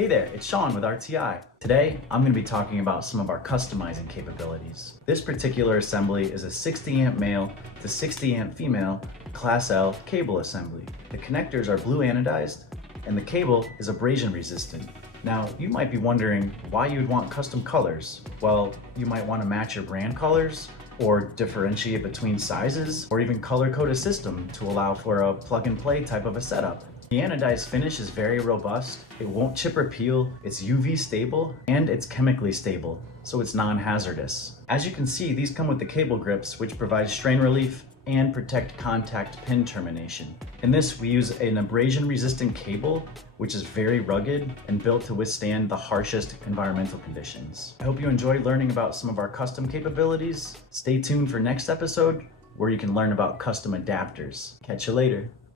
Hey there, it's Sean with RTI. Today, I'm going to be talking about some of our customizing capabilities. This particular assembly is a 60 amp male to 60 amp female Class L cable assembly. The connectors are blue anodized and the cable is abrasion resistant. Now, you might be wondering why you'd want custom colors. Well, you might want to match your brand colors, or differentiate between sizes, or even color code a system to allow for a plug and play type of a setup. The anodized finish is very robust, it won't chip or peel, it's UV stable, and it's chemically stable, so it's non-hazardous. As you can see, these come with the cable grips, which provide strain relief and protect contact pin termination. In this, we use an abrasion-resistant cable, which is very rugged and built to withstand the harshest environmental conditions. I hope you enjoyed learning about some of our custom capabilities. Stay tuned for next episode, where you can learn about custom adapters. Catch you later.